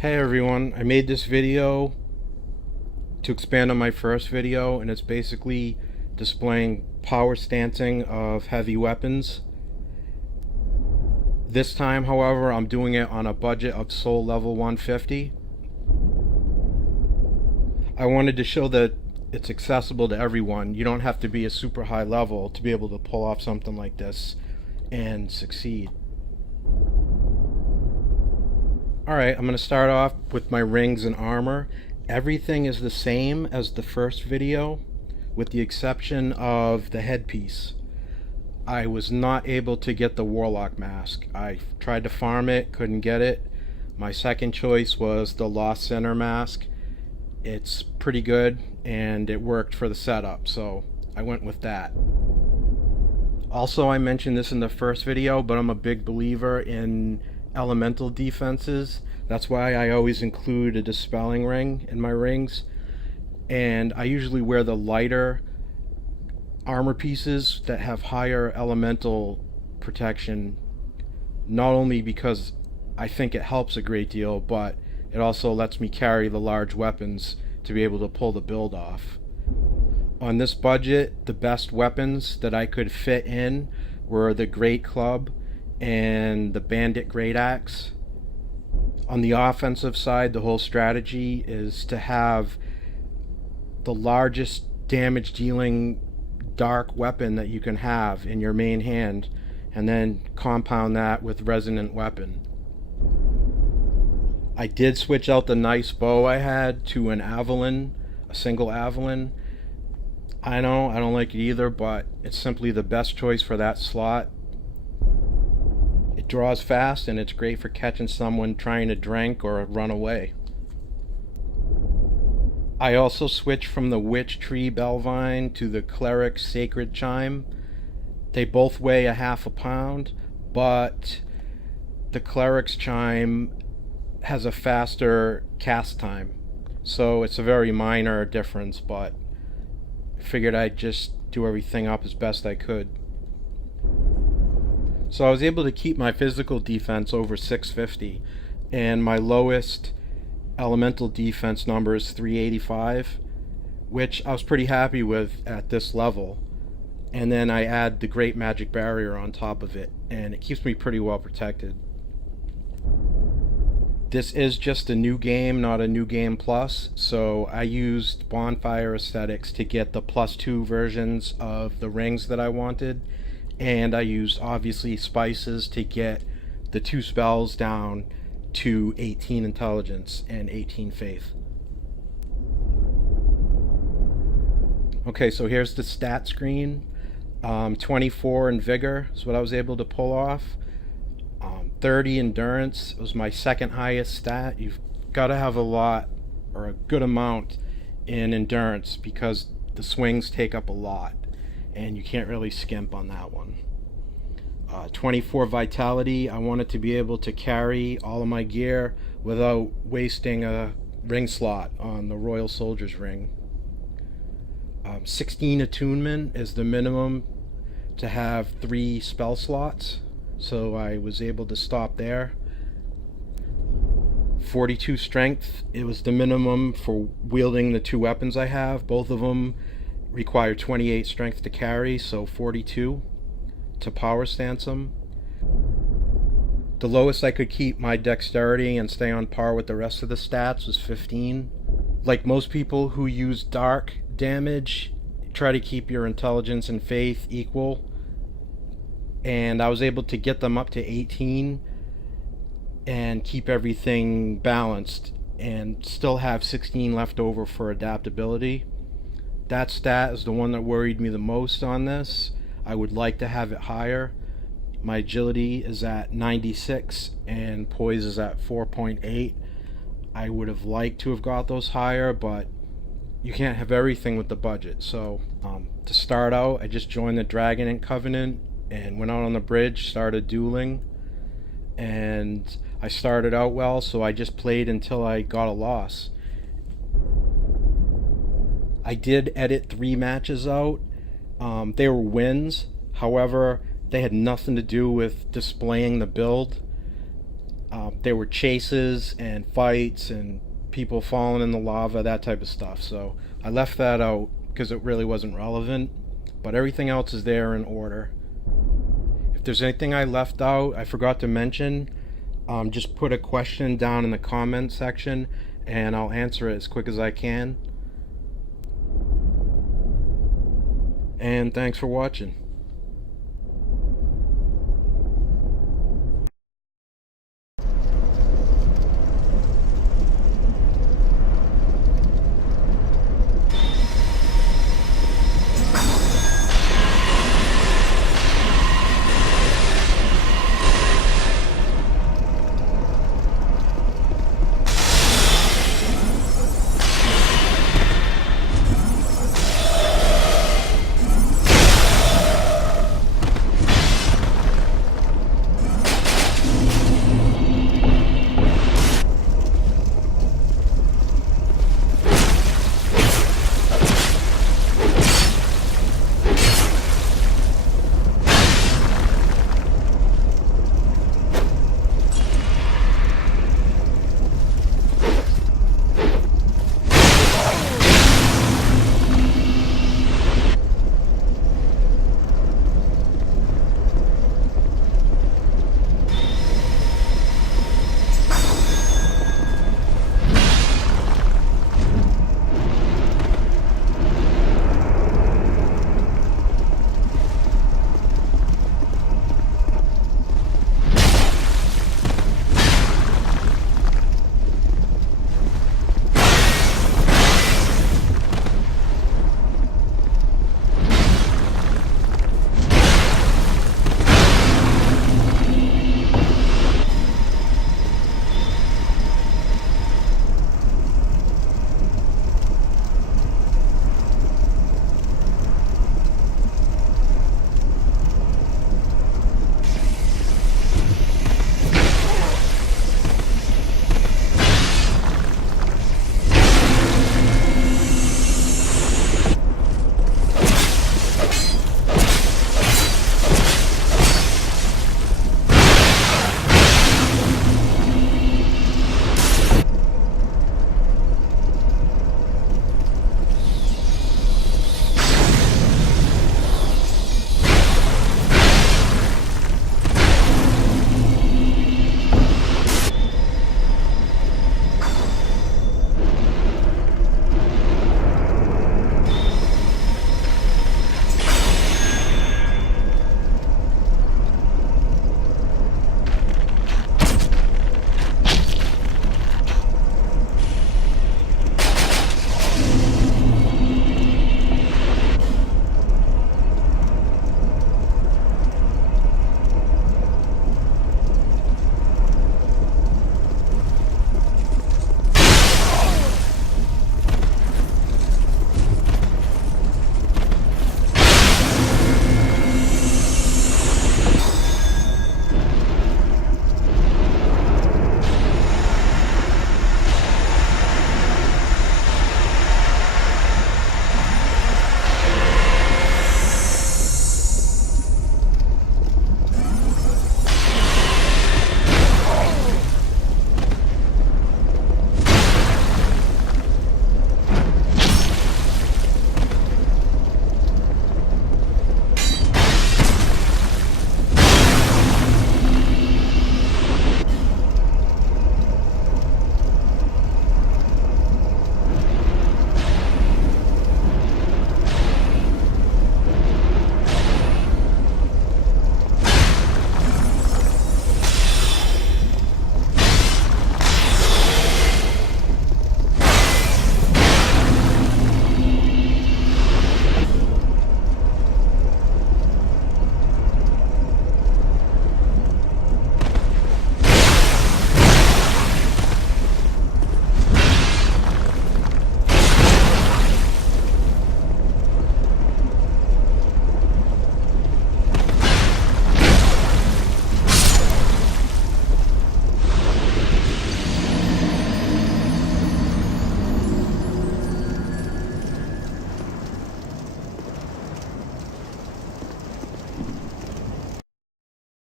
Hey everyone, I made this video to expand on my first video, and it's basically displaying power stancing of heavy weapons. This time, however, I'm doing it on a budget of Soul level 150. I wanted to show that it's accessible to everyone. You don't have to be a super high level to be able to pull off something like this and succeed. Alright, I'm going to start off with my rings and armor. Everything is the same as the first video, with the exception of the headpiece. I was not able to get the Warlock mask. I tried to farm it, couldn't get it. My second choice was the Lost Center mask. It's pretty good, and it worked for the setup, so I went with that. Also, I mentioned this in the first video, but I'm a big believer in elemental defenses. That's why I always include a dispelling ring in my rings, and I usually wear the lighter armor pieces that have higher elemental protection, not only because I think it helps a great deal, but it also lets me carry the large weapons to be able to pull the build off. On this budget, the best weapons that I could fit in were the Great Club and the Bandit Great Axe. On the offensive side, the whole strategy is to have the largest damage dealing dark weapon that you can have in your main hand, and then compound that with resonant weapon. I did switch out the nice bow I had to an Avalon, a single Avalon. I know, I don't like it either, but it's simply the best choice for that slot. It draws fast, and it's great for catching someone trying to drink or run away. I also switched from the Witch Tree Bellvine to the Cleric Sacred Chime. They both weigh a half a pound, but the Cleric's Chime has a faster cast time. So it's a very minor difference, but I figured I'd just do everything up as best I could. So I was able to keep my physical defense over 650, and my lowest elemental defense number is 385, which I was pretty happy with at this level. And then I add the Great Magic Barrier on top of it, and it keeps me pretty well protected. This is just a new game, not a new game plus, so I used Bonfire Aesthetics to get the +2 versions of the rings that I wanted, and I used obviously spices to get the 2 spells down to 18 intelligence and 18 faith. Okay, so here's the stat screen. 24 in vigor is what I was able to pull off. 30 endurance was my second highest stat. You've got to have a lot or a good amount in endurance because the swings take up a lot, and you can't really skimp on that one. 24 vitality. I wanted to be able to carry all of my gear without wasting a ring slot on the Royal Soldier's ring. 16 attunement is the minimum to have 3 spell slots, so I was able to stop there. 42 strength, it was the minimum for wielding the 2 weapons I have. Both of them require 28 strength to carry, so 42 to power stance them. The lowest I could keep my dexterity and stay on par with the rest of the stats was 15. Like most people who use dark damage, try to keep your intelligence and faith equal, and I was able to get them up to 18 and keep everything balanced and still have 16 left over for adaptability. That stat is the one that worried me the most on this. I would like to have it higher. My agility is at 96 and poise is at 4.8. I would have liked to have got those higher, but you can't have everything with the budget. So to start out, I just joined the Dragon and Covenant and went out on the bridge, started dueling, and I started out well, so I just played until I got a loss. I did edit 3 matches out. They were wins, however they had nothing to do with displaying the build. There were chases and fights and people falling in the lava, that type of stuff. So I left that out because it really wasn't relevant. But everything else is there in order. If there's anything I left out, I forgot to mention, just put a question down in the comment section and I'll answer it as quick as I can. And thanks for watching.